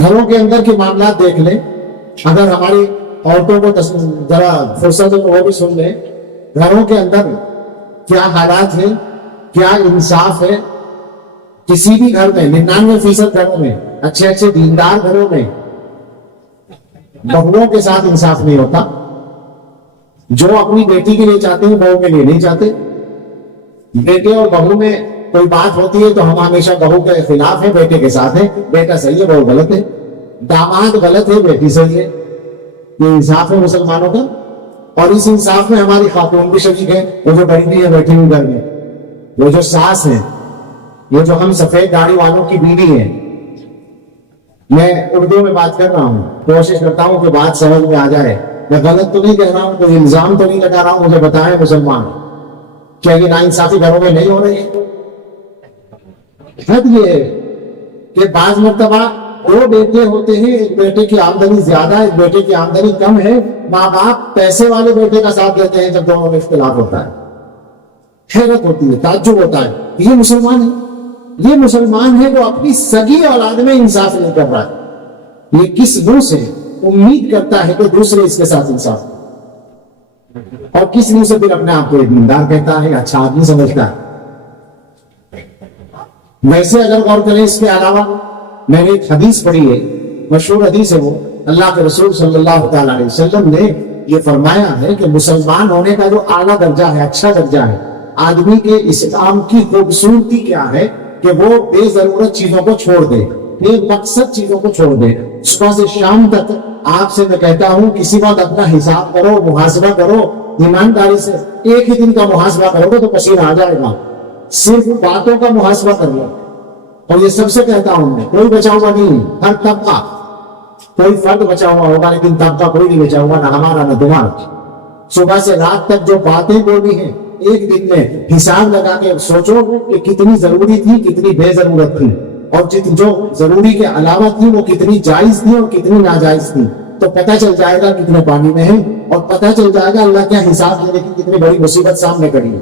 گھروں کے اندر کے معاملات دیکھ لیں، اگر ہماری عورتوں کو ذرا فرصت ہو تو وہ بھی سن لیں، گھروں کے اندر کیا حالات ہیں، کیا انصاف ہے۔ کسی بھی گھر میں 99% گھروں میں، اچھے اچھے دیندار گھروں میں بہوؤں کے ساتھ انصاف نہیں ہوتا۔ جو اپنی بیٹی کے لیے چاہتے ہیں بہو کے لیے نہیں چاہتے۔ بیٹے اور بہو میں کوئی بات ہوتی ہے تو ہم ہمیشہ بہو کے خلاف ہیں، بیٹے کے ساتھ ہیں، بیٹا صحیح ہے بہو غلط ہے، داماد غلط ہے بیٹی صحیح ہے۔ یہ انصاف ہے مسلمانوں کا، اور اس انصاف میں ہماری خاتون بھی شریک ہے۔ وہ جو بیٹھی ہے بیٹھی ہوئی گھر میں، وہ جو ساس ہے، یہ جو ہم سفید داڑھی والوں کی بیوی ہے۔ میں اردو میں بات کر رہا ہوں، کوشش کرتا ہوں کہ بات سمجھ میں آ جائے۔ میں غلط تو نہیں کہہ رہا ہوں، کوئی الزام تو نہیں لگا رہا ہوں، مجھے بتائیں مسلمان کیا یہ ناانصافی گھروں میں نہیں ہو رہی ہے؟ حد یہ ہے کہ بعض مرتبہ دو بیٹے ہوتے ہیں، ایک بیٹے کی آمدنی زیادہ ہے، ایک بیٹے کی آمدنی کم ہے، ماں باپ پیسے والے بیٹے کا ساتھ دیتے ہیں جب دونوں میں اختلاف ہوتا ہے۔ حیرت ہوتی ہے، تعجب ہوتا ہے، یہ مسلمان ہے، یہ مسلمان ہے وہ اپنی سگی اولاد میں انصاف نہیں کر رہا ہے۔ یہ کس منہ سے امید کرتا ہے کہ دوسرے اس کے ساتھ انصاف، اور کس منہ سے پھر اپنے آپ کو دیندار کہتا ہے، اچھا آدمی سمجھتا ہے۔ ویسے اگر غور کریں اس کے علاوہ، میں نے ایک حدیث پڑھی ہے، مشہور حدیث ہے وہ، اللہ کے رسول صلی اللہ تعالی علیہ وسلم نے یہ فرمایا ہے کہ مسلمان ہونے کا جو اعلیٰ درجہ ہے، اچھا درجہ ہے، آدمی کے اسلام کی خوبصورتی کیا ہے کہ وہ بے ضرورت چیزوں کو چھوڑ دے، بے مقصد چیزوں کو چھوڑ دے۔ صبح سے شام تک آپ سے میں کہتا ہوں کسی وقت اپنا حساب کرو، محاسبہ کرو ایمانداری سے۔ ایک ہی دن کا محاسبہ کرو گے تو پسینہ آ جائے گا، صرف باتوں کا محاسبہ کر لو۔ اور یہ سب سے کہتا ہوں میں، کوئی بچا ہوا نہیں، ہر طبقہ، کوئی فرد بچا ہوا ہوگا لیکن طبقہ کوئی نہیں بچا ہوا، نہ ہمارا نہ تمہارا۔ صبح سے رات تک جو باتیں بولی ہیں، ایک دن میں حساب لگا کے سوچو کہ کتنی ضروری تھی، کتنی بے ضرورت تھی، اور جو ضروری کے علاوہ تھی وہ کتنی جائز تھی اور کتنی ناجائز تھی، تو پتہ چل جائے گا کتنے پانی میں ہے، اور پتہ چل جائے گا اللہ کیا حساب لینے کی کتنی بڑی مصیبت سامنے کھڑی ہے۔